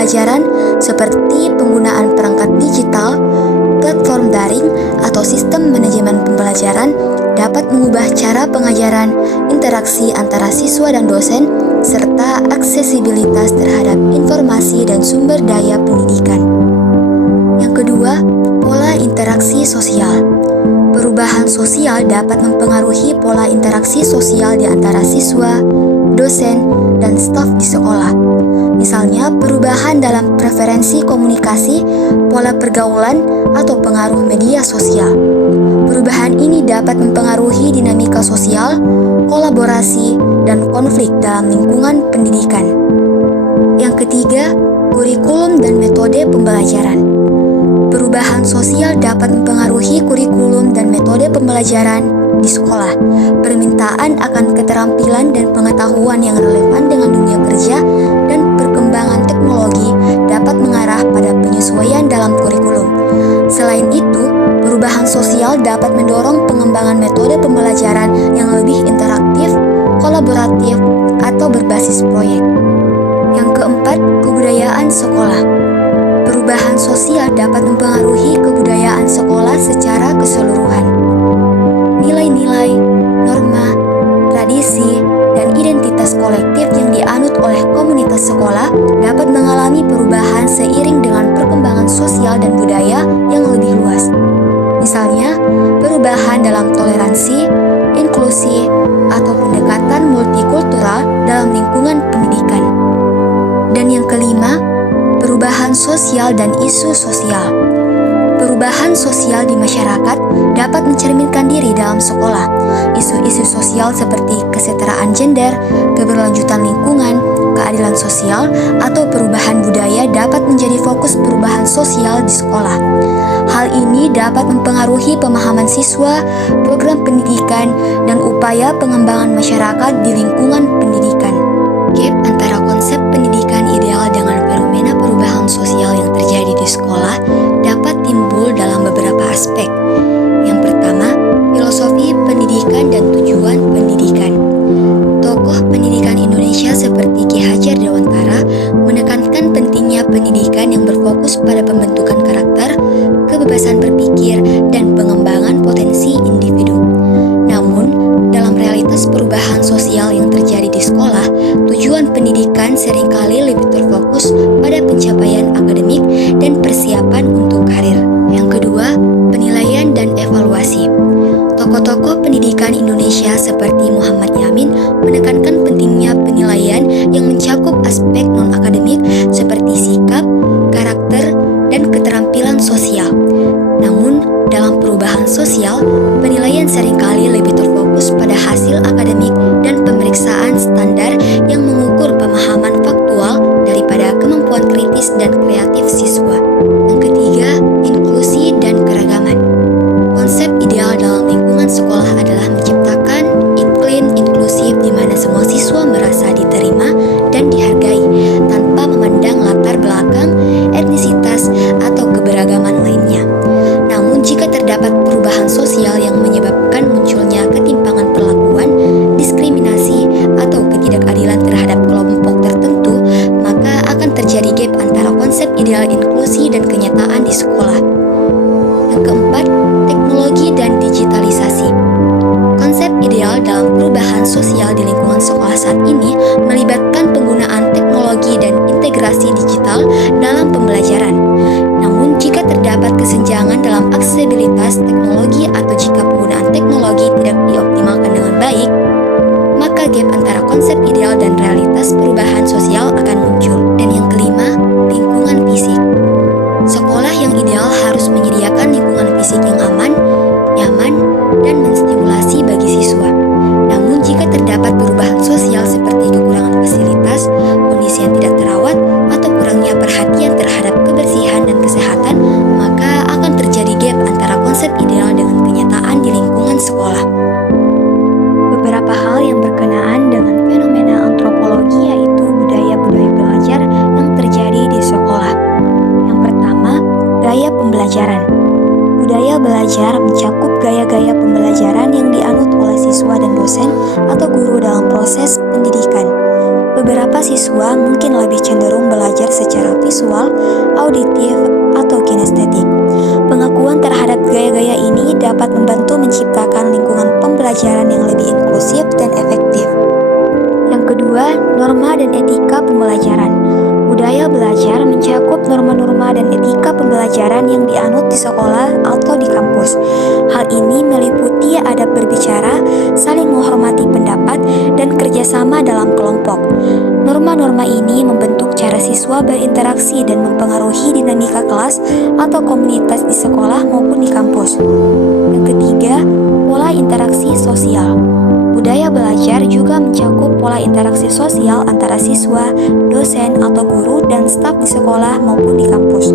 pembelajaran seperti penggunaan perangkat digital, platform daring, atau sistem manajemen pembelajaran dapat mengubah cara pengajaran, interaksi antara siswa dan dosen, serta aksesibilitas terhadap informasi dan sumber daya pendidikan. Yang kedua, pola interaksi sosial. Perubahan sosial dapat mempengaruhi pola interaksi sosial di antara siswa, dosen, dan staf di sekolah. Misalnya, perubahan dalam preferensi komunikasi, pola pergaulan, atau pengaruh media sosial. Perubahan ini dapat mempengaruhi dinamika sosial, kolaborasi, dan konflik dalam lingkungan pendidikan. Yang ketiga, kurikulum dan metode pembelajaran. Perubahan sosial dapat mempengaruhi kurikulum dan metode pembelajaran di sekolah. Permintaan akan keterampilan dan pengetahuan yang relevan dengan dunia kerja dan perkembangan teknologi dapat mengarah pada penyesuaian dalam kurikulum. Selain itu, perubahan sosial dapat mendorong pengembangan metode pembelajaran yang lebih interaktif, kolaboratif, atau berbasis proyek. Yang keempat, kebudayaan sekolah. Perubahan sosial dapat mempengaruhi kebudayaan sekolah secara keseluruhan. Nilai-nilai, norma, tradisi, dan identitas kolektif yang dianut oleh komunitas sekolah dapat mengalami perubahan seiring dengan perkembangan sosial dan budaya yang lebih luas. Misalnya, perubahan dalam toleransi, inklusi, atau pendekatan multikultural dalam lingkungan pendidikan. Dan yang kelima, perubahan sosial dan isu sosial. Perubahan sosial di masyarakat dapat mencerminkan diri dalam sekolah. Isu-isu sosial seperti kesetaraan gender, keberlanjutan lingkungan, keadilan sosial, atau perubahan budaya dapat menjadi fokus perubahan sosial di sekolah. Hal ini dapat mempengaruhi pemahaman siswa, program pendidikan, dan upaya pengembangan masyarakat di lingkungan pendidikan. Gap antara konsep pendidikan ideal dengan fenomena perubahan sosial yang terjadi di sekolah dapat timbul dalam beberapa aspek. Yang pertama, filosofi pendidikan dan tujuan pendidikan. Tokoh pendidikan Indonesia seperti Ki Hajar Dewantara menekankan pentingnya pendidikan yang berfokus pada pembentukan karakter, kebebasan berpikir, dan pengembangan potensi individu. Namun, dalam realitas perubahan sosial yang terjadi di sekolah, tujuan pendidikan seringkali lebih terfokus pada pencapaian akademik dan persiapan untuk karir. Yang kedua, penilaian dan evaluasi. Tokoh-tokoh pendidikan Indonesia seperti Muhammad Yamin menekankan pentingnya penilaian yang mencakup aspek non-akademik seperti sikap, karakter, dan keterampilan sosial. Namun, dalam perubahan sosial, penilaian seringkali lebih terfokus pada hasil akademik dan pemeriksaan standar yang mengukur pemahaman faktual daripada kemampuan kritis dan kreatif siswa. Yang ketiga, inklusi dan keragaman. Konsep ideal dalam lingkungan sekolah adalah menciptakan iklim inklusif di mana semua siswa merasa diterima dan dihargai tanpa memandang latar belakang, etnisitas, atau keberagaman lainnya. Namun, jika terdapat perubahan sosial yang menyebabkan munculnya ketimpangan perlakuan, diskriminasi, atau ketidakadilan terhadap kelompok tertentu, maka akan terjadi gap antara konsep ideal inklusi dan kenyataan di sekolah. Yang keempat, teknologi dan digitalisasi. Konsep ideal dalam perubahan sosial di lingkungan sekolah saat ini melibatkan penggunaan teknologi dan integrasi digital dalam pembelajaran. Namun, jika terdapat kesenjangan dalam aksesibilitas teknologi atau jika penggunaan teknologi tidak dioptimalkan dengan baik, maka gap antara konsep ideal dan realitas perubahan sosial akan muncul. Dan yang kelima, lingkungan fisik. Sekolah yang ideal harus menyediakan lingkungan fisik yang aman, nyaman, dan menstimulasi bagi siswa. Namun, jika terdapat perubahan sosial seperti kekurangan fasilitas, kondisi yang tidak terawat, atau kurangnya perhatian terhadap kebersihan dan kesehatan, maka akan terjadi gap antara konsep ideal dengan kenyataan di lingkungan sekolah. Beberapa hal yang berkenaan dengan fenomena antropologi yaitu budaya-budaya belajar yang terjadi di sekolah. Yang pertama, gaya pembelajaran. Budaya belajar mencakup gaya-gaya pembelajaran yang dianut oleh siswa dan dosen atau guru dalam proses pendidikan. Beberapa siswa mungkin lebih cenderung belajar secara visual visual, auditif, atau kinestetik. Pengakuan terhadap gaya-gaya ini dapat membantu menciptakan lingkungan pembelajaran yang lebih inklusif dan efektif. Yang kedua, norma dan etika pembelajaran. Budaya belajar mencakup norma-norma dan etika pembelajaran yang dianut di sekolah atau di kampus. Hal ini meliputi adab berbicara, saling menghormati pendapat, dan kerjasama dalam kelompok. Norma-norma ini membentuk cara siswa berinteraksi dan mempengaruhi dinamika kelas atau komunitas di sekolah maupun di kampus. Yang ketiga, pola interaksi sosial. Budaya belajar juga mencakup pola interaksi sosial antara siswa, dosen, atau guru dan staf di sekolah maupun di kampus.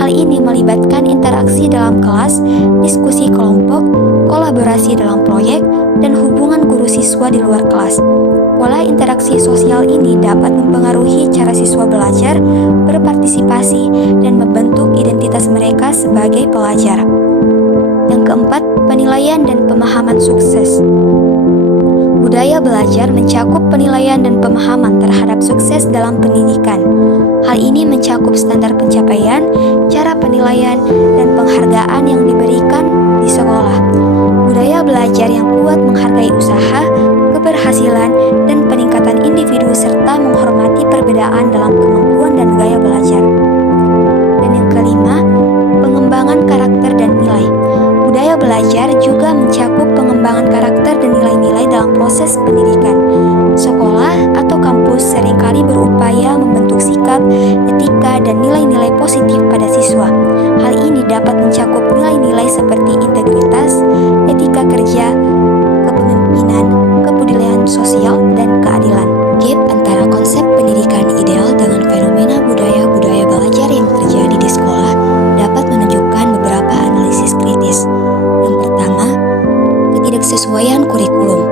Hal ini melibatkan interaksi dalam kelas, diskusi kelompok, kolaborasi dalam proyek, dan hubungan guru siswa di luar kelas. Pola interaksi sosial ini dapat mempengaruhi cara siswa belajar, berpartisipasi, dan membentuk identitas mereka sebagai pelajar. Yang keempat, penilaian dan pemahaman sukses. Budaya belajar mencakup penilaian dan pemahaman terhadap sukses dalam pendidikan. Hal ini mencakup standar pencapaian, cara penilaian, dan penghargaan yang diberikan di sekolah. Budaya belajar yang kuat menghargai usaha, keberhasilan, dan peningkatan individu serta menghormati perbedaan dalam kemampuan dan gaya belajar. Dan yang kelima, pengembangan karakter dan nilai. Budaya belajar juga mencakup pengembangan karakter dan nilai-nilai dalam proses pendidikan. Sekolah atau kampus seringkali berupaya membentuk sikap, etika, dan nilai-nilai positif pada siswa. Hal ini dapat mencakup nilai-nilai seperti integritas, etika kerja, kepemimpinan, kepedulian sosial, dan keadilan. Gap antara konsep pendidikan ideal dengan fenomena budaya-budaya belajar yang terjadi di sekolah dapat menunjukkan beberapa analisis kritis. Yang pertama, ketidaksesuaian kurikulum.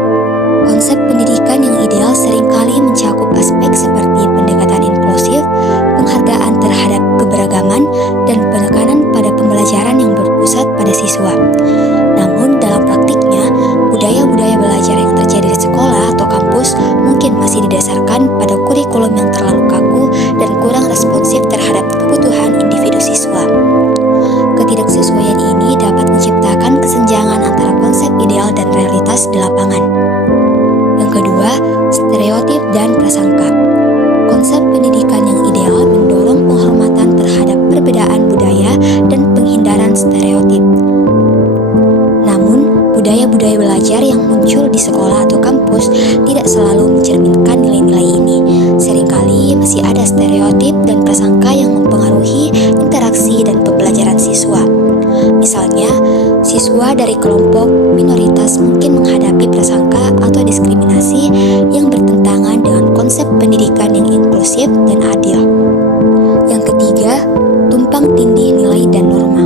Konsep pendidikan yang ideal seringkali mencakup aspek seperti pendekatan inklusif, penghargaan terhadap keberagaman, dan penekanan pada pembelajaran yang berpusat pada siswa. Namun, dalam praktiknya, budaya-budaya belajar yang terjadi di sekolah atau kampus mungkin masih didasarkan pada kurikulum yang terlalu kaku dan kurang responsif terhadap kebutuhan individu siswa. Ketidaksesuaian ini dapat menciptakan kesenjangan antara konsep ideal dan realitas di lapangan. Yang kedua, stereotip dan prasangka. Konsep pendidikan yang ideal mendorong penghormatan terhadap perbedaan budaya dan penghindaran stereotip. Namun, budaya-budaya belajar yang muncul di sekolah atau kampus tidak selalu mencerminkan nilai-nilai ini. Seringkali masih ada stereotip dan prasangka yang mempengaruhi interaksi dan pembelajaran siswa. Misalnya, siswa dari kelompok minoritas mungkin menghadapi prasangka atau diskriminasi yang bertentangan dengan konsep pendidikan yang inklusif dan adil. Yang ketiga, tumpang tindih nilai dan norma.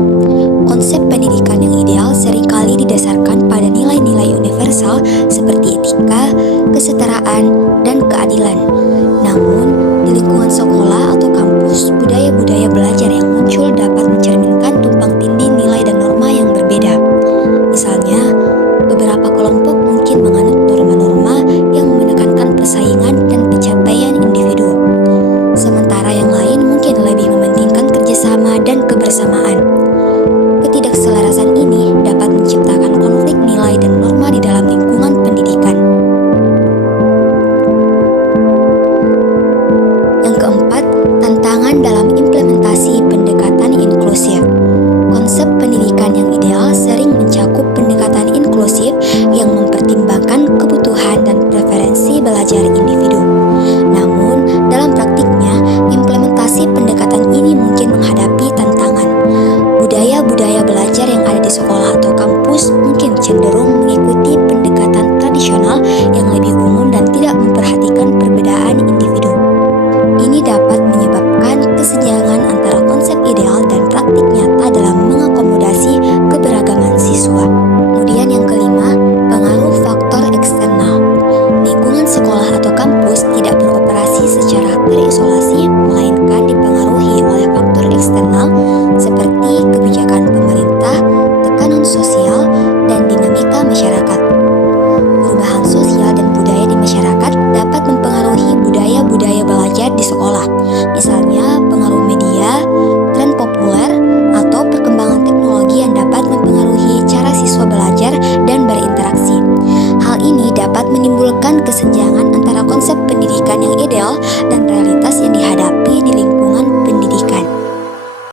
Konsep pendidikan yang ideal seringkali didasarkan pada nilai-nilai universal seperti etika, kesetaraan, dan keadilan. Namun, di lingkungan sekolah atau kampus, budaya-budaya belajar yang muncul dapat mencerminkan tumpang tindih nilai dan norma yang berbeda. Misalnya, beberapa kelompok mungkin menganut norma-norma yang menekankan persaingan dan pencapaian individu. Sementara yang lain mungkin lebih mementingkan kerjasama dan kebersamaan. Ketidakselarasan ini dapat menciptakan konflik nilai dan norma di dalam lingkungan pendidikan. Yang keempat, tantangan dalam